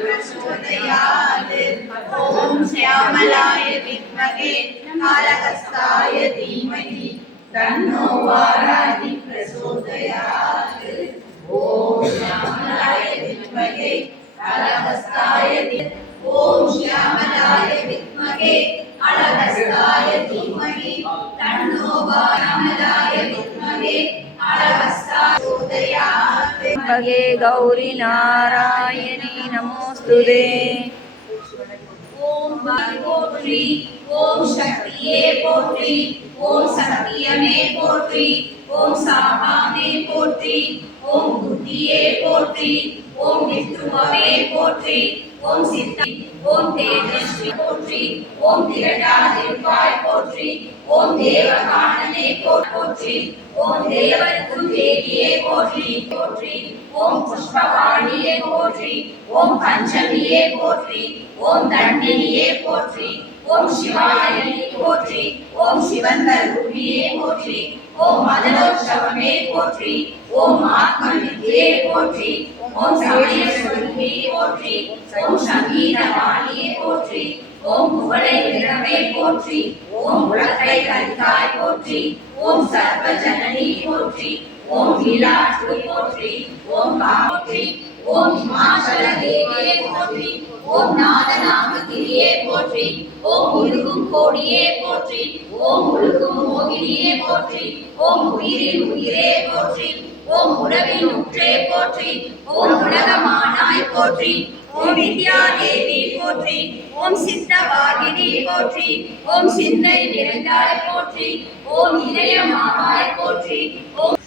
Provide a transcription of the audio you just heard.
प्रचोदयात्। ॐ श्यामलाय विद्महे कालहस्ताय धीमहि तन्नो वाराहि प्रचोदयात्। ॐ श्यामलाय विद्महे कालहस्ताय ॐ श्यामलाय विद्महे कालहस्ताय धीमहि तन्नो वाराहि विद्महे कालहस्ताय प्रचोदयात्। भगे गौरी नारायणी नमोस्तुते। ओम போற்றி, ஓம் சக்தியே போற்றி, ஓம் சத்தியமே போற்றி, ஓம் சாகாமே போற்றி, ஓம் புத்தியே போற்றி, ஓம் விஷ்ணுவே போற்றி, ஓம் சித்தி, ஓம் தேஜஸ்வி போற்றி, ஓம் திரட்டாதிருப்பாய் போற்றி, ஓம் தேவகானனே போற்றி, ஓம் தேவருக்கும் தேவியே போற்றி போற்றி, ஓம் புஷ்பவாணியே போற்றி, ஓம் பஞ்சமியே போற்றி, ஓம் தண்டினியே போற்றி, ஓம் சிவாயனே போற்றி, ஓம் சிவந்தரூபியே போற்றி, ஓம் மதனோற்சவமே போற்றி, ஓம் ஆத்மவித்யே போற்றி, ஓம் சமயஸ்வரூபியே போற்றி, ஓம் சங்கீதவாணியே போற்றி, ஓம் புகழை நிறமே போற்றி, ஓம் உலகை கரித்தாய் போற்றி, ஓம் சர்வஜனனி போற்றி, ஓம் விலாட்டு போற்றி, ஓம் போற்றி, ஓம் ஹிமாச்சல தேவியே போற்றி, ஓம் நாதநாமகிரியே போற்றி, ஓம் முருகும் கோடியே போற்றி, ஓம் முழுகும் மோகினியே போற்றி, ஓம் உயிரின் உயிரே போற்றி, ஓம் உறவின் உற்றே போற்றி, ஓம் உலகமானாய் போற்றி, ஓம் வித்யா தேவி போற்றி, ஓம் சித்தவாகினி போற்றி, ஓம் சிந்தை நிறைந்தாய் போற்றி, ஓம் இதயமாவாய் போற்றி, ஓம்